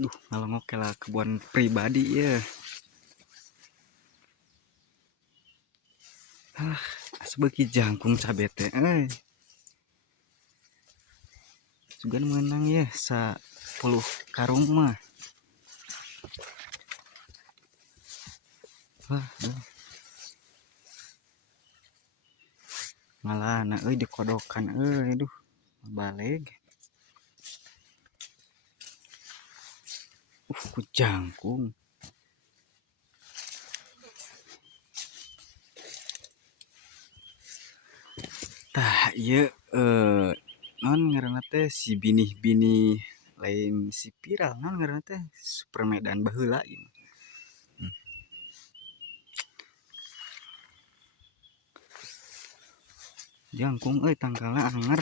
Kalau mau ke kebun pribadi ya. Sebagai jangkung cabete juga menang ya 10 karung mah. Malah anak dikodokan aduh balik ku jangkung tah iya non ngaranna teh si binih-binih lain si viral non ngaranna teh super medan baheula ieu. Jangkung tangkalna anger